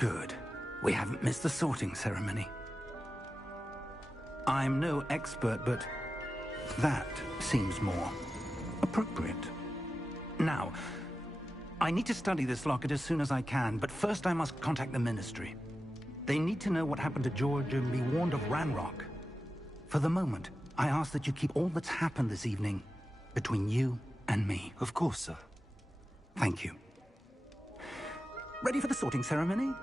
Good. We haven't missed the sorting ceremony. I'm no expert, but that seems more appropriate. Now, I need to study this locket as soon as I can, but first I must contact the Ministry. They need to know what happened to George and be warned of Ranrock. For the moment, I ask that you keep all that's happened this evening between you and me. Of course, sir. Thank you. Ready for the sorting ceremony?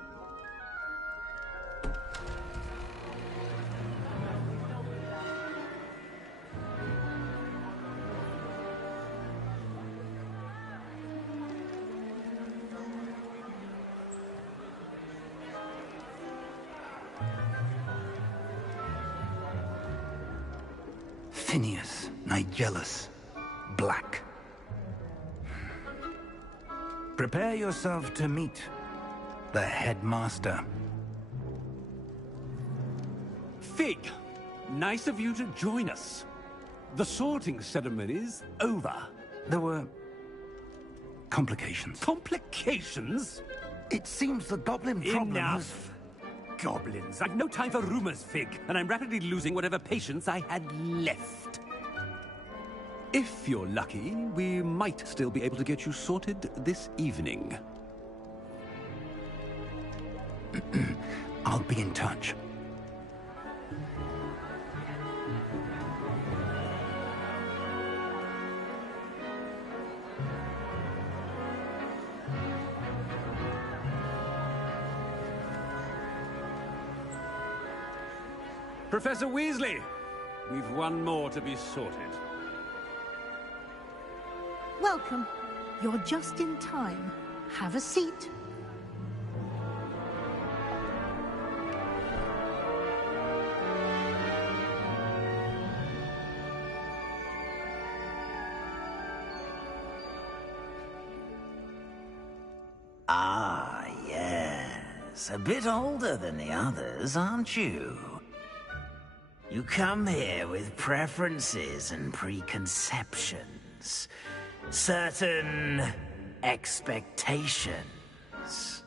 Phineas, Nigellus, Black. Prepare yourself to meet the headmaster. Fig, nice of you to join us. The sorting ceremony's over. There were complications. Complications? It seems the goblin problem Enough! Goblins. I've no time for rumors, Fig, and I'm rapidly losing whatever patience I had left. If you're lucky, we might still be able to get you sorted this evening. I'll be in touch. Professor Weasley, we've one more to be sorted. Welcome. You're just in time. Have a seat. Ah, yes. A bit older than the others, aren't you? You come here with preferences and preconceptions. Certain expectations.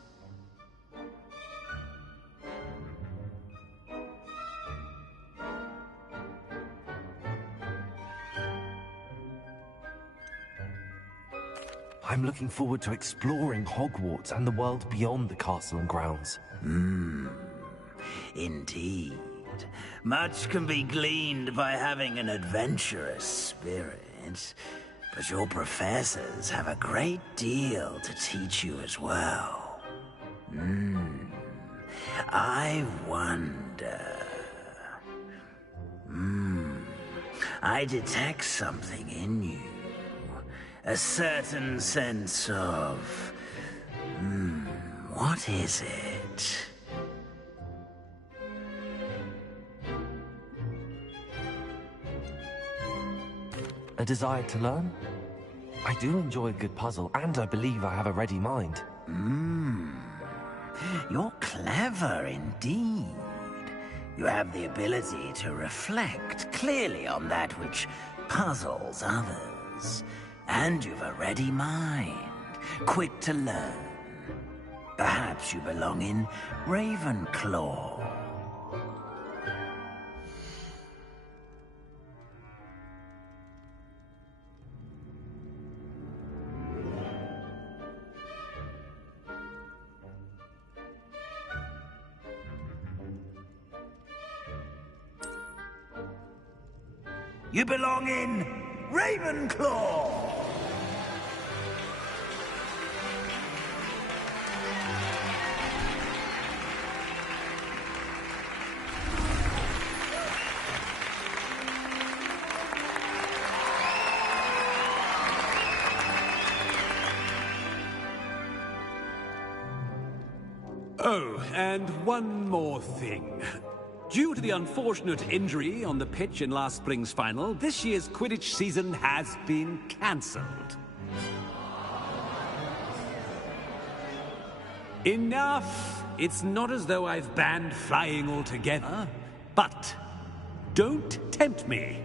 I'm looking forward to exploring Hogwarts and the world beyond the castle and grounds. Indeed. Much can be gleaned by having an adventurous spirit, but your professors have a great deal to teach you as well. I wonder... I detect something in you. A certain sense of... what is it? A desire to learn? I do enjoy a good puzzle, and I believe I have a ready mind. You're clever indeed. You have the ability to reflect clearly on that which puzzles others. And you've a ready mind, quick to learn. Perhaps you belong in Ravenclaw. You belong in Ravenclaw! Oh, and one more thing. Due to the unfortunate injury on the pitch in last spring's final, this year's Quidditch season has been cancelled. Enough! It's not as though I've banned flying altogether, but don't tempt me.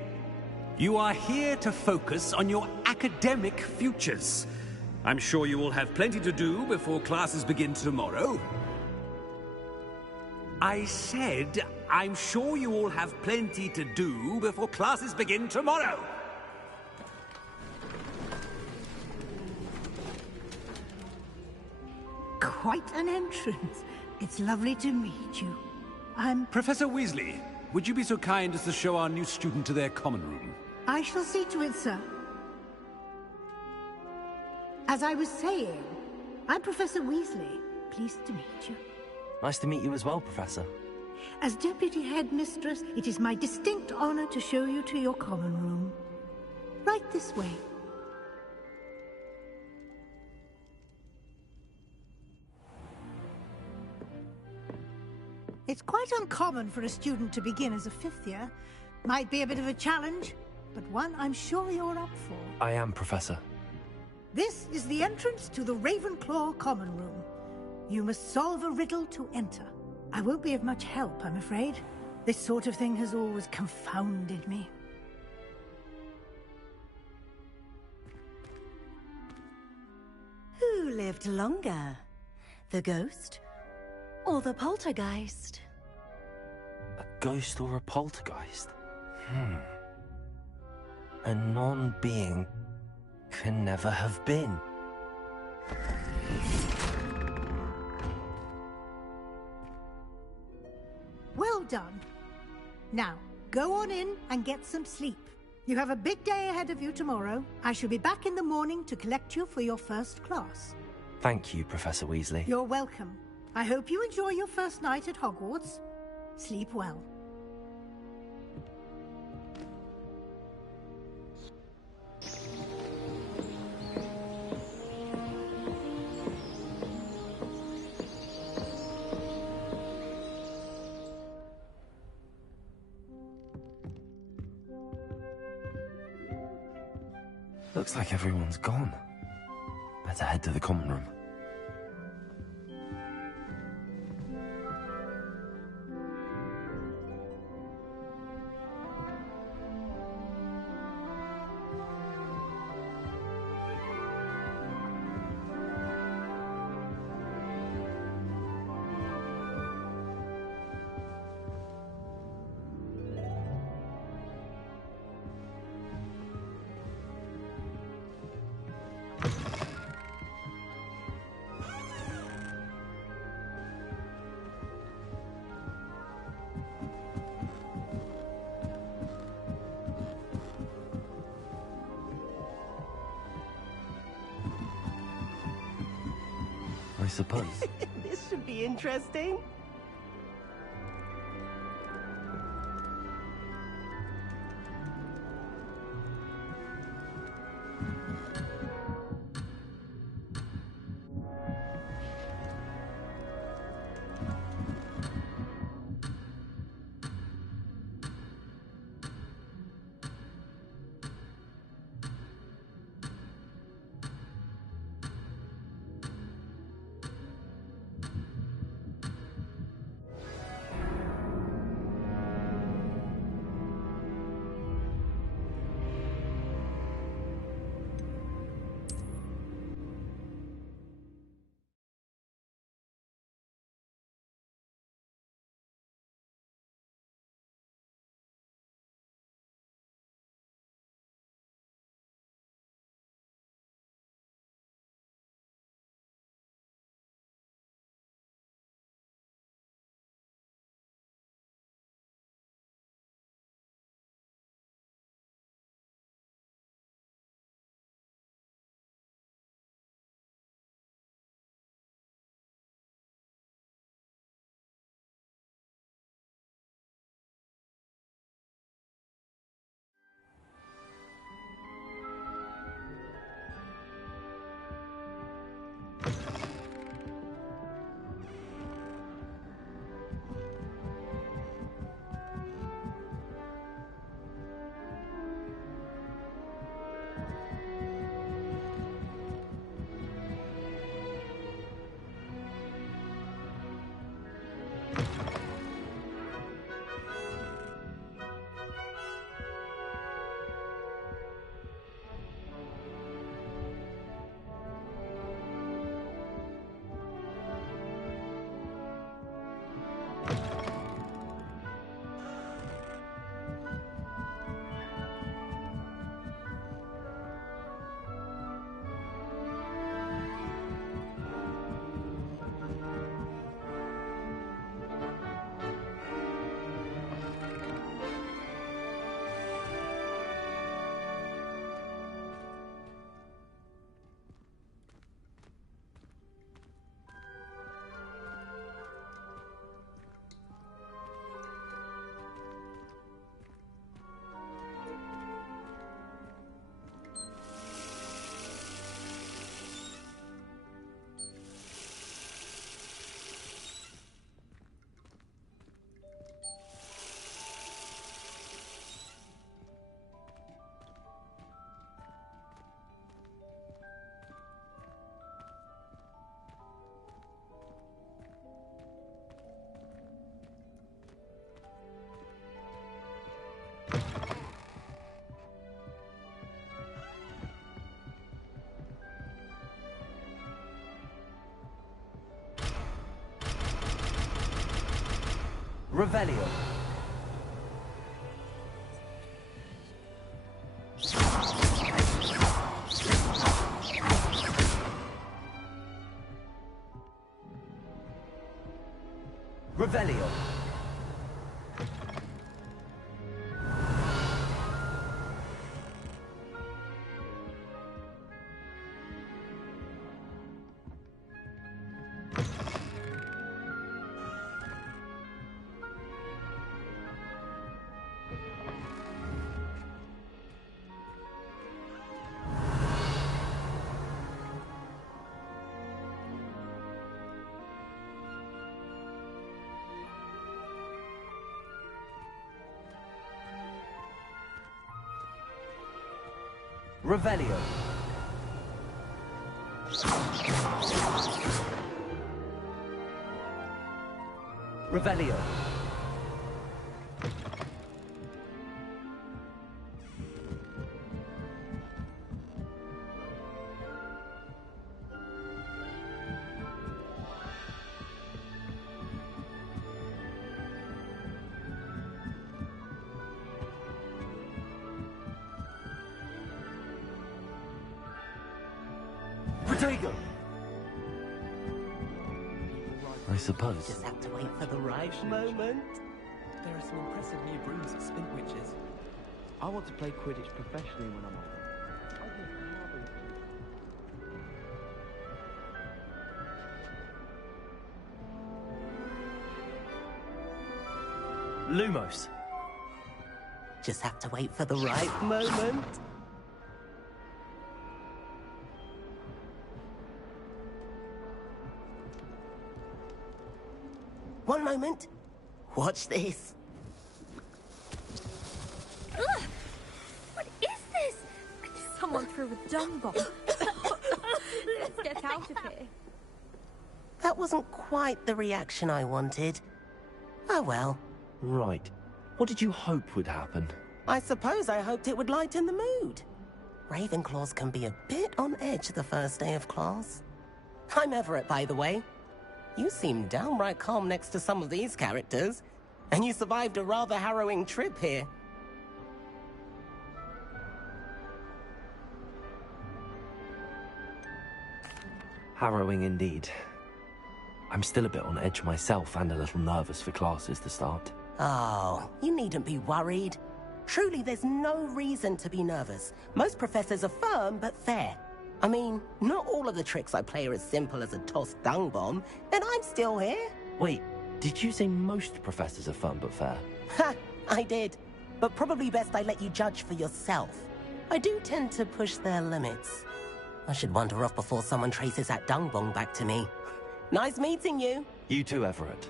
You are here to focus on your academic futures. I'm sure you will have plenty to do before classes begin tomorrow. I said, I'm sure you all have plenty to do before classes begin tomorrow. Quite an entrance. It's lovely to meet you. Professor Weasley, would you be so kind as to show our new student to their common room? I shall see to it, sir. As I was saying, I'm Professor Weasley. Pleased to meet you. Nice to meet you as well, Professor. As Deputy Headmistress, it is my distinct honor to show you to your common room. Right this way. It's quite uncommon for a student to begin as a fifth year. Might be a bit of a challenge, but one I'm sure you're up for. I am, Professor. This is the entrance to the Ravenclaw common room. You must solve a riddle to enter. I won't be of much help, I'm afraid. This sort of thing has always confounded me. Who lived longer? The ghost or the poltergeist? A ghost or a poltergeist? A non-being can never have been. Well done. Now, go on in and get some sleep. You have a big day ahead of you tomorrow. I shall be back in the morning to collect you for your first class. Thank you, Professor Weasley. You're welcome. I hope you enjoy your first night at Hogwarts. Sleep well. Looks like everyone's gone. Better head to the common room. I suppose. This should be interesting. Revelio. Revelio. Revelio. Revelio. Protego! I suppose. Just have to wait for the right moment. There are some impressive new brooms at Spintwitches. I want to play Quidditch professionally when I'm older. Lumos. Just have to wait for the right moment. One moment. Watch this. Ugh! What is this? Someone threw a dung bomb. Let's get out of here. That wasn't quite the reaction I wanted. Oh well. Right. What did you hope would happen? I suppose I hoped it would lighten the mood. Ravenclaws can be a bit on edge the first day of class. I'm Everett, by the way. You seem downright calm next to some of these characters, and you survived a rather harrowing trip here. Harrowing indeed. I'm still a bit on edge myself and a little nervous for classes to start. Oh, you needn't be worried. Truly, there's no reason to be nervous. Most professors are firm but fair. I mean, not all of the tricks I play are as simple as a tossed dung bomb, and I'm still here. Wait, did you say most professors are firm but fair? Ha! I did. But probably best I let you judge for yourself. I do tend to push their limits. I should wander off before someone traces that dung bomb back to me. Nice meeting you. You too, Everett.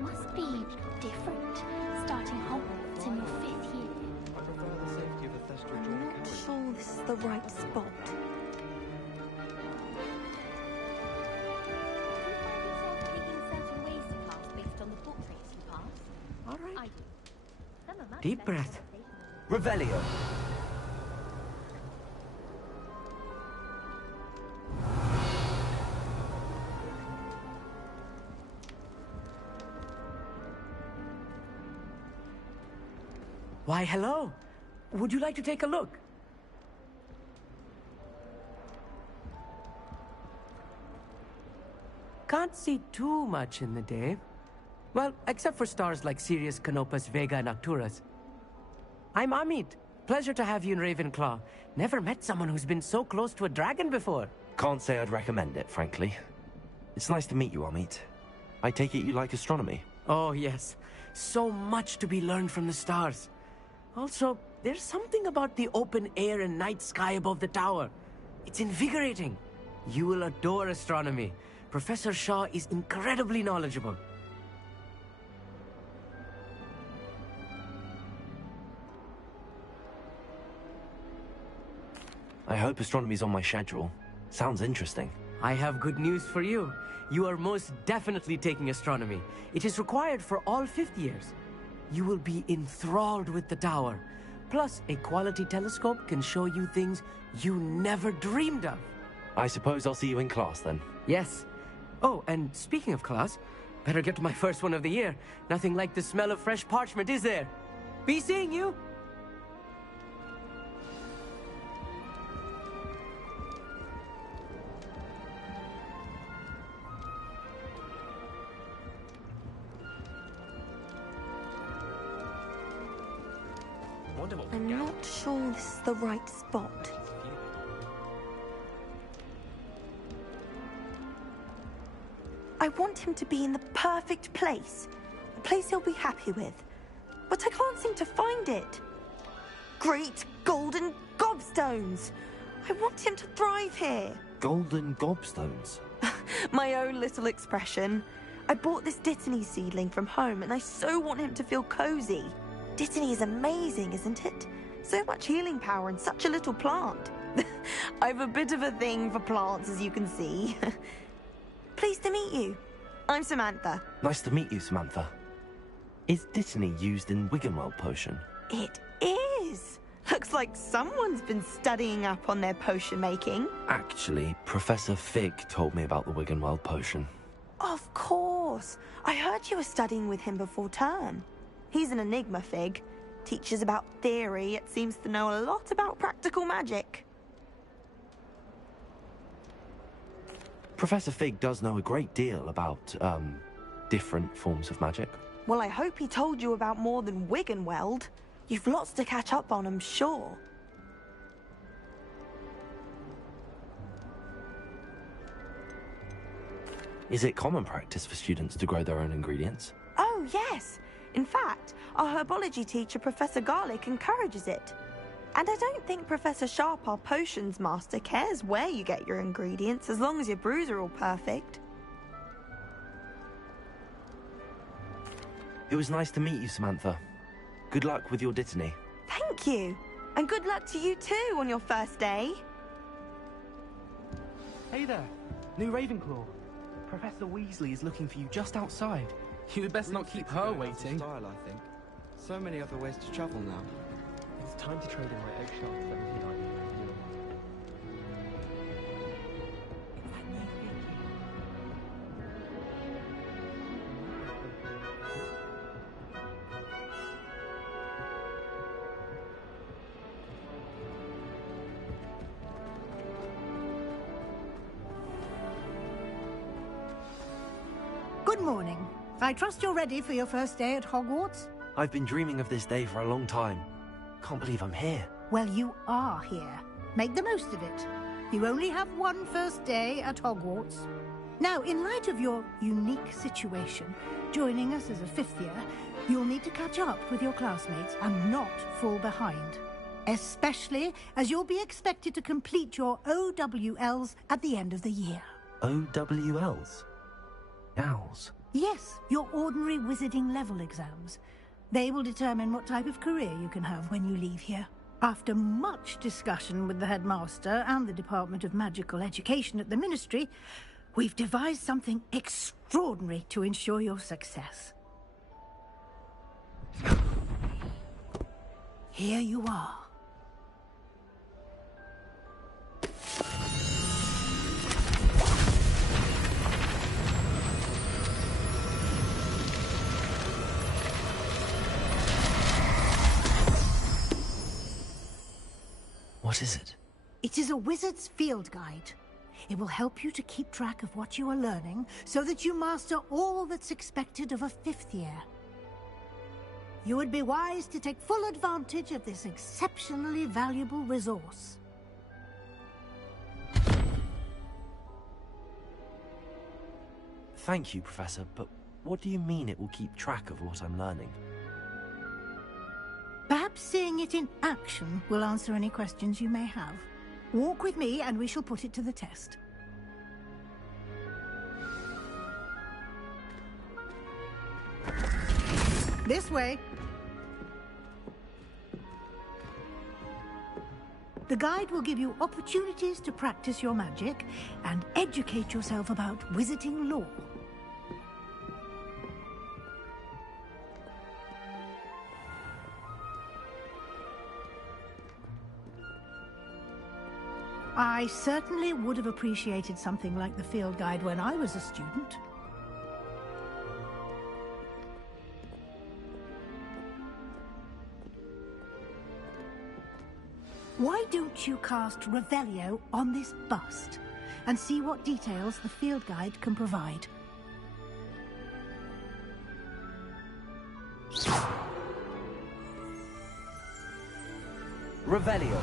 Must be different, starting Hogsworth in your 5th year. I prefer the safety of a Thestral I'm drawn not carriage. sure this is the right spot. Do you find yourself taking certain ways to class based on the book traits you pass? All right. I do. Some are much Deep better breath. than Revelio. Why, hello. Would you like to take a look? Can't see too much in the day. Well, except for stars like Sirius, Canopus, Vega, and Arcturus. I'm Amit. Pleasure to have you in Ravenclaw. Never met someone who's been so close to a dragon before. Can't say I'd recommend it, frankly. It's nice to meet you, Amit. I take it you like astronomy. Oh, yes. So much to be learned from the stars. Also, there's something about the open air and night sky above the tower. It's invigorating. You will adore astronomy. Professor Shaw is incredibly knowledgeable. I hope astronomy's on my schedule. Sounds interesting. I have good news for you. You are most definitely taking astronomy. It is required for all 5th years. You will be enthralled with the tower. Plus, a quality telescope can show you things you never dreamed of. I suppose I'll see you in class then. Yes. Oh, and speaking of class, better get to my first one of the year. Nothing like the smell of fresh parchment, is there? Be seeing you! I'm not sure this is the right spot. I want him to be in the perfect place. A place he'll be happy with. But I can't seem to find it. Great golden gobstones! I want him to thrive here. Golden gobstones? My own little expression. I bought this Dittany seedling from home and I so want him to feel cozy. Dittany is amazing, isn't it? So much healing power in such a little plant. I've a bit of a thing for plants, as you can see. Pleased to meet you. I'm Samantha. Nice to meet you, Samantha. Is Dittany used in Wiggenweld potion? It is. Looks like someone's been studying up on their potion making. Actually, Professor Fig told me about the Wiggenweld potion. Of course. I heard you were studying with him before term. He's an enigma, Fig. Teaches about theory, yet seems to know a lot about practical magic. Professor Fig does know a great deal about, different forms of magic. Well, I hope he told you about more than Wiggenweld. You've lots to catch up on, I'm sure. Is it common practice for students to grow their own ingredients? Oh, yes. In fact, our herbology teacher, Professor Garlick, encourages it. And I don't think Professor Sharp, our potions master, cares where you get your ingredients, as long as your brews are all perfect. It was nice to meet you, Samantha. Good luck with your Dittany. Thank you. And good luck to you too on your first day. Hey there, new Ravenclaw. Professor Weasley is looking for you just outside. You'd best not keep her waiting. Style, I think. So many other ways to travel now. It's time to trade in my eggshell 79. Good morning. I trust you're ready for your first day at Hogwarts? I've been dreaming of this day for a long time. Can't believe I'm here. Well, you are here. Make the most of it. You only have one first day at Hogwarts. Now, in light of your unique situation, joining us as a fifth year, you'll need to catch up with your classmates and not fall behind. Especially as you'll be expected to complete your OWLs at the end of the year. OWLs? Owls? Yes, your ordinary wizarding level exams. They will determine what type of career you can have when you leave here. After much discussion with the headmaster and the Department of Magical Education at the Ministry, we've devised something extraordinary to ensure your success. Here you are. What is it? It is a wizard's field guide. It will help you to keep track of what you are learning so that you master all that's expected of a fifth year. You would be wise to take full advantage of this exceptionally valuable resource. Thank you, Professor, but what do you mean it will keep track of what I'm learning? Perhaps seeing it in action will answer any questions you may have. Walk with me and we shall put it to the test. This way. The guide will give you opportunities to practice your magic and educate yourself about wizarding lore. I certainly would have appreciated something like the field guide when I was a student. Why don't you cast Revelio on this bust and see what details the field guide can provide? Revelio.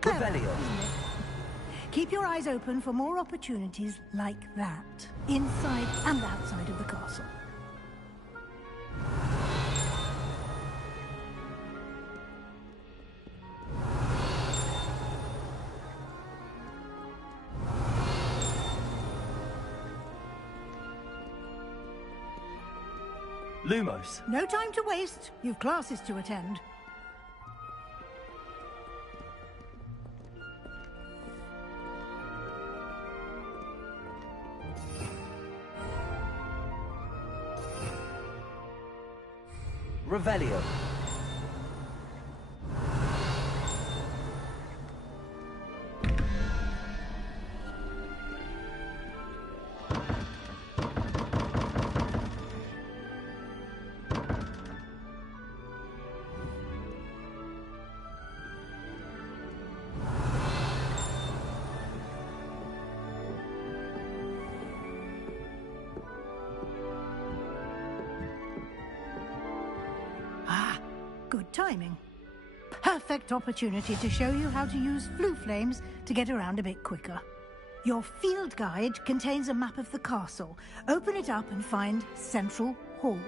Revelio. Keep your eyes open for more opportunities like that, inside and outside of the castle. Lumos. No time to waste. You've classes to attend. Revelio. Good timing. Perfect opportunity to show you how to use flue flames to get around a bit quicker. Your field guide contains a map of the castle. Open it up and find Central Hall.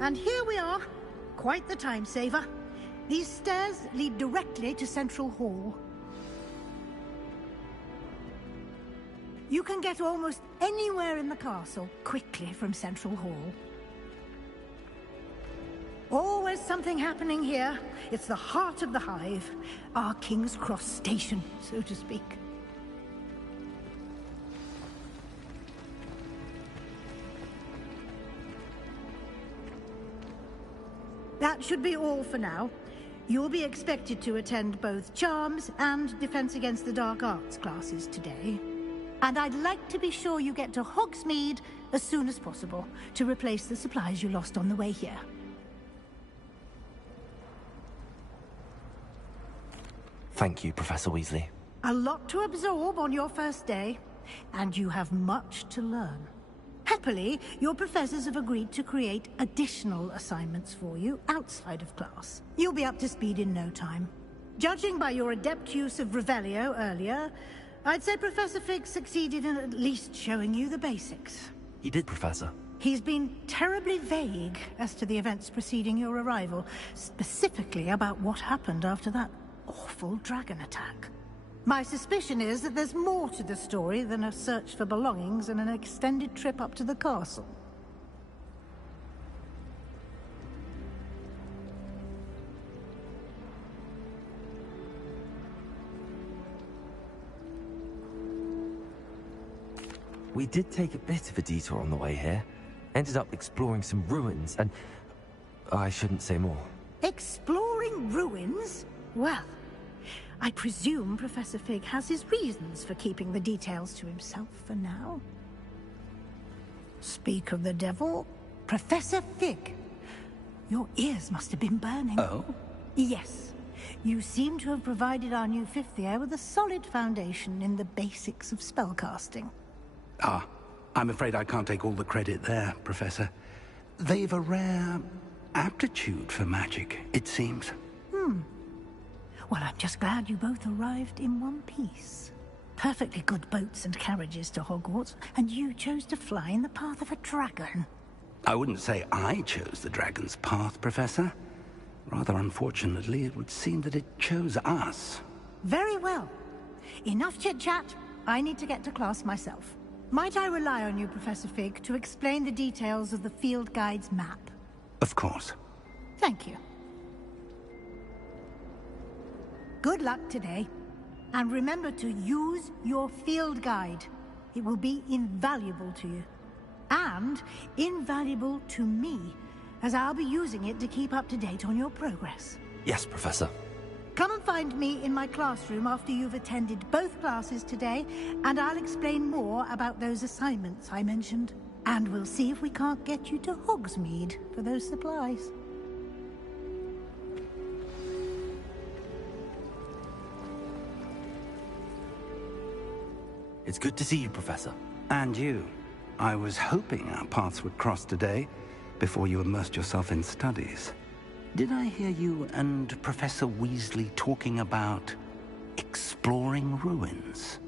And here we are. Quite the time saver. These stairs lead directly to Central Hall. You can get almost anywhere in the castle quickly from Central Hall. Always something happening here. It's the heart of the hive. Our King's Cross station, so to speak. That should be all for now. You'll be expected to attend both Charms and Defense Against the Dark Arts classes today. And I'd like to be sure you get to Hogsmeade as soon as possible to replace the supplies you lost on the way here. Thank you, Professor Weasley. A lot to absorb on your first day, and you have much to learn. Happily, your professors have agreed to create additional assignments for you outside of class. You'll be up to speed in no time. Judging by your adept use of Revelio earlier, I'd say Professor Fig succeeded in at least showing you the basics. He did, Professor. He's been terribly vague as to the events preceding your arrival, specifically about what happened after that awful dragon attack. My suspicion is that there's more to the story than a search for belongings and an extended trip up to the castle. We did take a bit of a detour on the way here. Ended up exploring some ruins and... I shouldn't say more. Exploring ruins? Well, I presume Professor Fig has his reasons for keeping the details to himself for now. Speak of the devil, Professor Fig. Your ears must have been burning. Oh? Yes. You seem to have provided our new fifth year with a solid foundation in the basics of spellcasting. Ah, I'm afraid I can't take all the credit there, Professor. They've a rare aptitude for magic, it seems. Well, I'm just glad you both arrived in one piece. Perfectly good boats and carriages to Hogwarts, and you chose to fly in the path of a dragon. I wouldn't say I chose the dragon's path, Professor. Rather unfortunately, it would seem that it chose us. Very well. Enough chit-chat. I need to get to class myself. Might I rely on you, Professor Fig, to explain the details of the field guide's map? Of course. Thank you. Good luck today. And remember to use your field guide. It will be invaluable to you. And invaluable to me, as I'll be using it to keep up to date on your progress. Yes, Professor. Come and find me in my classroom after you've attended both classes today, and I'll explain more about those assignments I mentioned. And we'll see if we can't get you to Hogsmeade for those supplies. It's good to see you, Professor. And you. I was hoping our paths would cross today, before you immersed yourself in studies. Did I hear you and Professor Weasley talking about exploring ruins?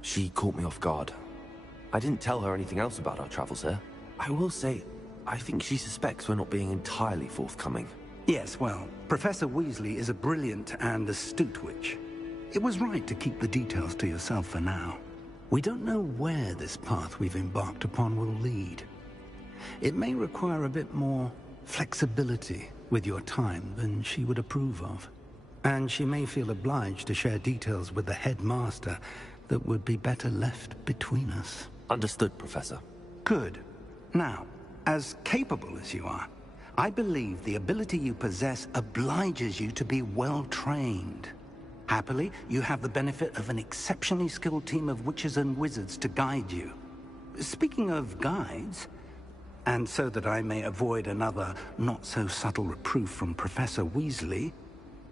She caught me off guard. I didn't tell her anything else about our travels here. I will say, I think she suspects we're not being entirely forthcoming. Yes, well, Professor Weasley is a brilliant and astute witch. It was right to keep the details to yourself for now. We don't know where this path we've embarked upon will lead. It may require a bit more flexibility with your time than she would approve of. And she may feel obliged to share details with the headmaster that would be better left between us. Understood, Professor. Good. Now, as capable as you are, I believe the ability you possess obliges you to be well-trained. Happily, you have the benefit of an exceptionally skilled team of witches and wizards to guide you. Speaking of guides, and so that I may avoid another not-so-subtle reproof from Professor Weasley,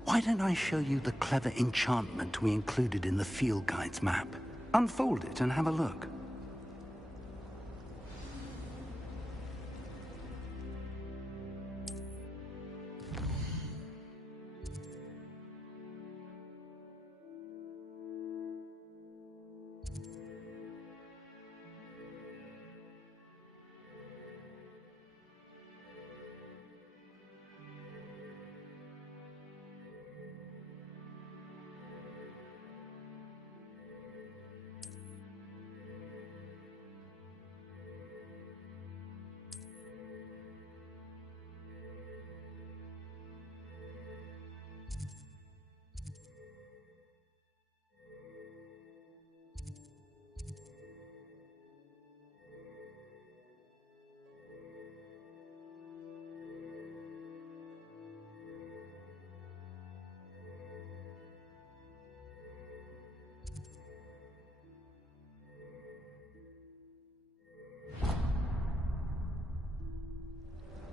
why don't I show you the clever enchantment we included in the field guide's map? Unfold it and have a look.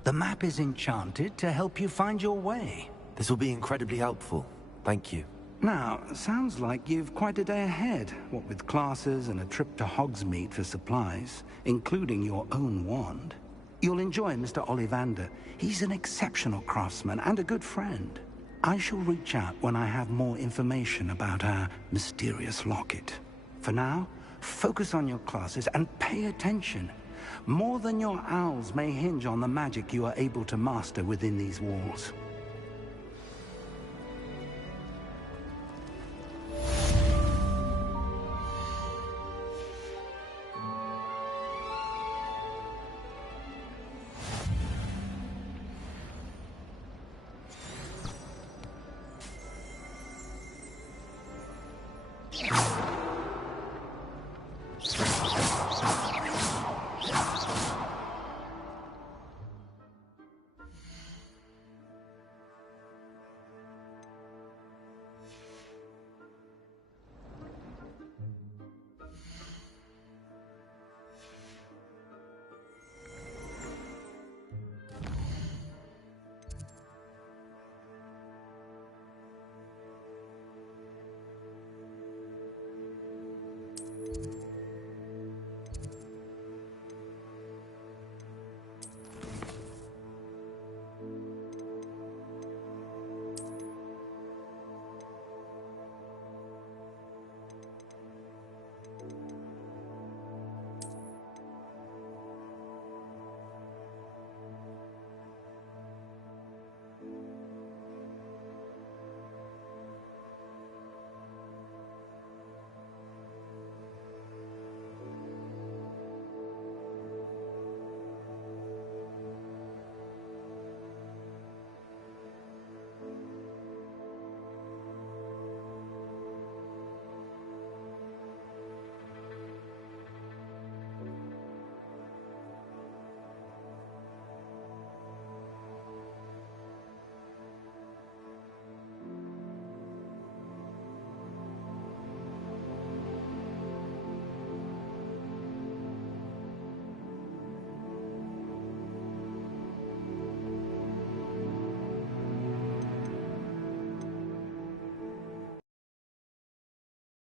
The map is enchanted to help you find your way. This will be incredibly helpful. Thank you. Now, sounds like you've quite a day ahead, what with classes and a trip to Hogsmeade for supplies, including your own wand. You'll enjoy Mr. Ollivander. He's an exceptional craftsman and a good friend. I shall reach out when I have more information about our mysterious locket. For now, focus on your classes and pay attention. More than your owls may hinge on the magic you are able to master within these walls.